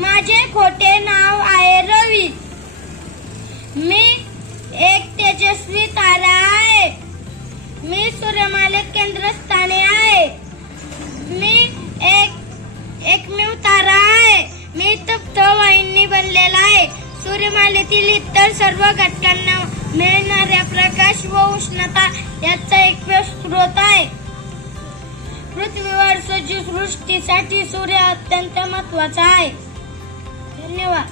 माझे खोटे नाव आहे रवी. मी एक तेजस्वी तारा आहे. मी सूर्यमालेत केंद्रस्थानी आहे. मी एकमेव तारा आहे. मी तप्त वाहिनी बनलेला आहे. सूर्यमालेतील इतर सर्व घटकांना मिळणाऱ्या प्रकाश व उष्णता याचा एकमेव स्रोत आहे. पृथ्वीवर सजीव सृष्टीसाठी सूर्य अत्यंत महत्वाचा आहे. धन्यवाद.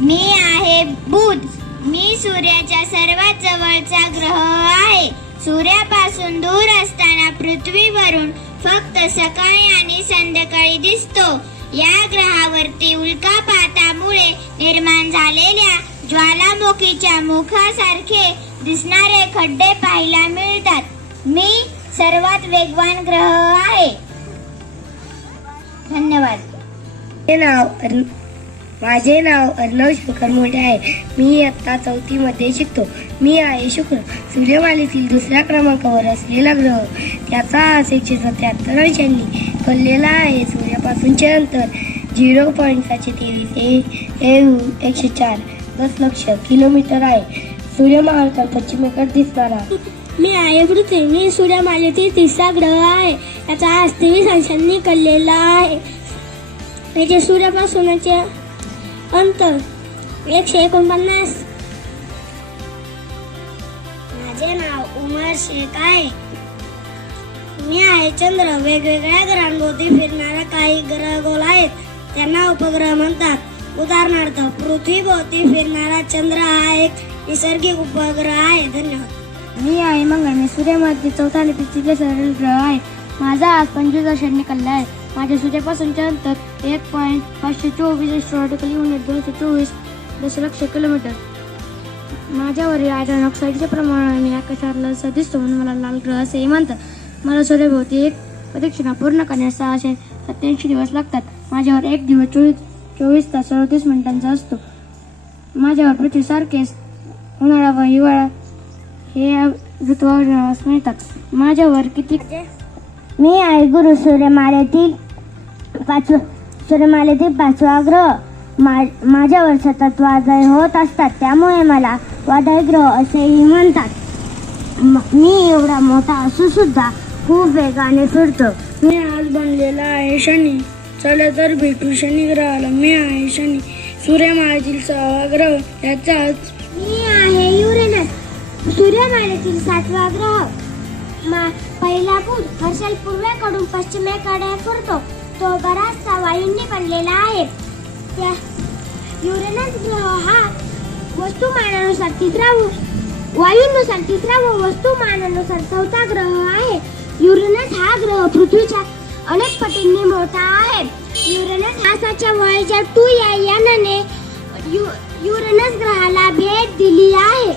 मी आहे बुध. मी सूर्याच्या सर्वात जवळचा ग्रह आहे. सूर्यापासून दूर असताना पृथ्वीवरून फक्त सकाळी आणि संध्याकाळी दिसतो. या ग्रहावरती उल्कापातामुळे निर्माण झालेल्या ज्वालामुखीच्या मुखासारखे दिसणारे खड्डे पाहायला मिळतात. मी सर्वात वेगवान ग्रह आहे. धन्यवाद. माझे नाव अर्णव शंकर मोठे आहे. मी इयत्ता 4थी मध्ये शिकतो. मी आहे शुक्र. सूर्यमालेतील दुसऱ्या क्रमांकावर असलेला ग्रह. त्याचा 177 अंशांनी कललेला आहे. सूर्यापासूनचे अंतर 0.723 ते 104 दशलक्ष किलोमीटर आहे. सूर्यमालेचा पश्चिमेकडे दिसणारा मी आहे पृथ्वी. मी सूर्यमालेतील तिसरा ग्रह आहे. त्याचा 23 अंशांनी कललेला आहे. त्याचे सूर्यापासूनचे अंतर 149. माझे नाव उमर शेख आहे. मी आहे चंद्र. वेगवेगळ्या ग्रहांभोवती फिरणारा काही ग्रहगोल आहेत. त्यांना उपग्रह म्हणतात. उदाहरणार्थ पृथ्वीभोवती फिरणारा चंद्र हा एक नैसर्गिक उपग्रह आहे. धन्यवाद. मी आहे मंगळ. मी सूर्यमालेतील 4था आणि 35 सरळ ग्रह आहे. माझा आज 25 अंशांनी कलला आहे. माझ्या सूर्यापासूनचे अंतर 1.524 एस्ट्रॉनॉमिकल युनिट 224 दशलक्ष किलोमीटर. माझ्यावरील आयर्न ऑक्साईडचे प्रमाण आणि आकाशातला असा दिसतो म्हणून मला लाल ग्रह असेही म्हणतात. मला सूर्याभोवती एक प्रदक्षिणा पूर्ण करण्यास 687 दिवस लागतात. माझ्यावर एक दिवस 24 तास 37 मिनिटांचा असतो. माझ्यावर पृथ्वीसारखेच उन्हाळा व हिवाळा हे ऋतू मिळतात. माझ्यावर किती मी आहे गुरु. सूर्यमालेतील पाचवा ग्रह. माझ्यावर सतत वादळ होत असतात. त्यामुळे मला वादळ ग्रह असेही म्हणतात. मी एवढा मोठा असून सुद्धा खूप वेगाने फिरतो. मी आज बनलेला आहे शनी. चला तर भेटू शनी ग्रहाला. मी आहे शनी. सूर्यमालेतील 6वा ग्रह. याचाच मी आहे युरेनस. सूर्यमालेतील 7वा ग्रह. पहिला बुध हर्षल पूर्वेकडून पश्चिमेकडे फिरतो. तो बराचसा वायूंनी बनलेला आहे. युरेनस ग्रह हा वस्तुमानानुसार वायूंनुसार तिसरा व वस्तुमानानुसार 4था ग्रह आहे. युरेनस हा ग्रह पृथ्वीच्या अनेक पटींनी मोठा आहे. युरेनस नासाच्या व्हॉयेजर 2 या यानाने युरेनस ग्रहाला भेट दिली आहे.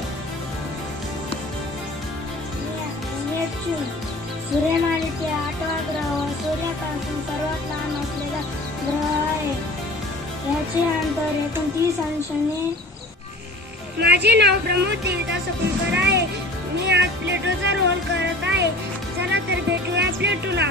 सूर्यमालेचे 8वा ग्रह. सूर्यापासून सर्वात लहान असलेला ग्रह आहे. याचे अंतर 29 अंशांनी. माझे नाव प्रमोद देवता सकुलकर आहे. मी आज प्लेटोचा रोल करत आहे. चला तर भेटूया प्लेटोला.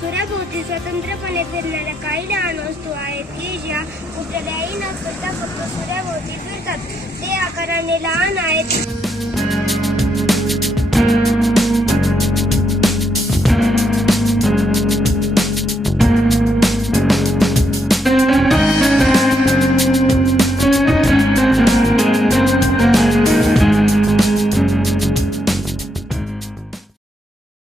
सूर्याभोवती स्वतंत्रपणे फिरणाऱ्या काही लहान वस्तू आहेत की ज्या कुठल्याही न फिरता फक्त सूर्याभोवती फिरतात. ते आकाराने लहान आहेत.